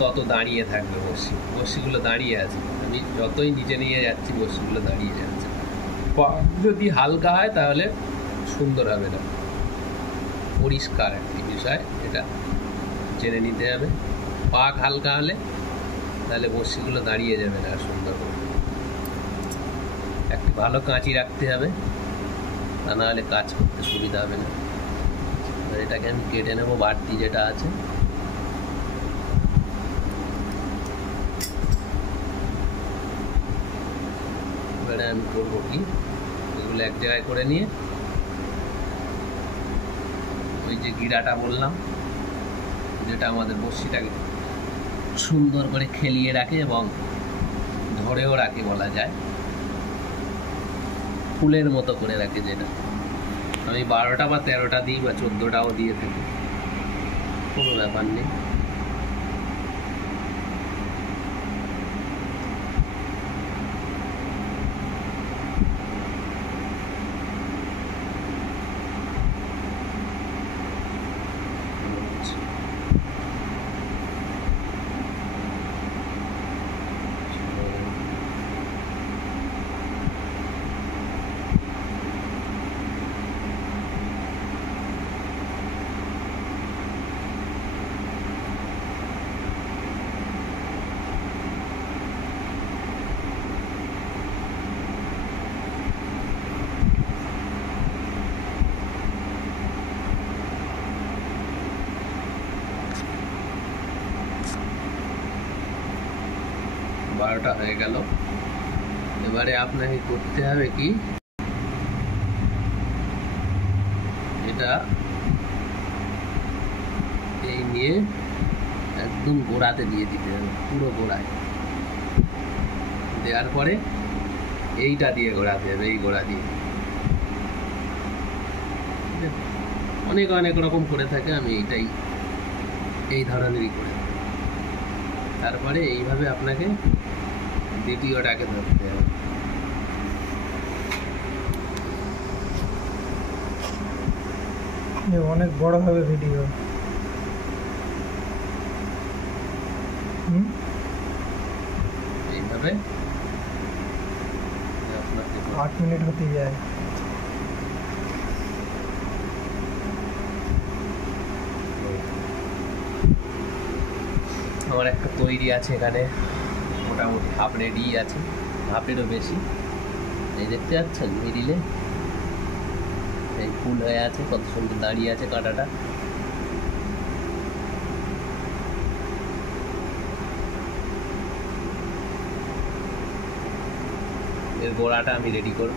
তত দাঁড়িয়ে থাকবে বড়শিগুলো দাঁড়িয়ে আছে। আমি যতই নিচে নিয়ে যাচ্ছি বড়শিগুলো দাঁড়িয়ে যাচ্ছে। যদি হালকা হয় তাহলে সুন্দর হবে না। পরিষ্কার একটি বিষয়, এটা জেনে নিতে হবে। পাক হালকা হলে তাহলে বড়শিগুলো দাঁড়িয়ে যাবে না সুন্দর করে। একটি ভালো কাঁচি রাখতে হবে, তা নাহলে কাজ করতে সুবিধা হবে না। এটাকে আমি কেটে নেব, বাড়তি যেটা আছে। এবারে আমি করবো কি, এগুলো এক জায়গায় করে নিয়ে ওই যে গিরাটা বললাম, যেটা আমাদের বড়শিটাকে সুন্দর করে খেলিয়ে রাখে এবং ধরেও রাখে বলা যায়, ফুলের মতো করে রাখে, যেটা আমি 12টা বা 13টা দিই বা 14টাও দিয়ে থাকি, কোনো ব্যাপার নেই। বারোটা হয়ে গেল। এবারে আপনাকে করতে হবে কি, এটা এই নিয়ে একদম গোড়াতে দিয়ে দিতে হবে, পুরো গোড়ায় দেওয়ার পরে এইটা দিয়ে গোড়াতে হবে, এই গোড়া দিয়ে। অনেক অনেক রকম করে থাকে, আমি এইটাই এই ধরনেরই করে। তারপরে এইভাবে আপনাকে দ্বিতীয়টাকে ধরতে হবে। অনেক বড় হবে ভিডিও। এইভাবে 8 মিনিট হতে যায়। আমার একটা তৈরি আছে এখানে, মোটামুটি হাফ রেডি আছে, হাফেরও বেশি। এই দেখতে পাচ্ছেন মিডিলে এই ফুল হয়ে আছে, কত সুন্দর দাঁড়িয়ে আছে কাঁটাটা। এর গোড়াটা আমি রেডি করব।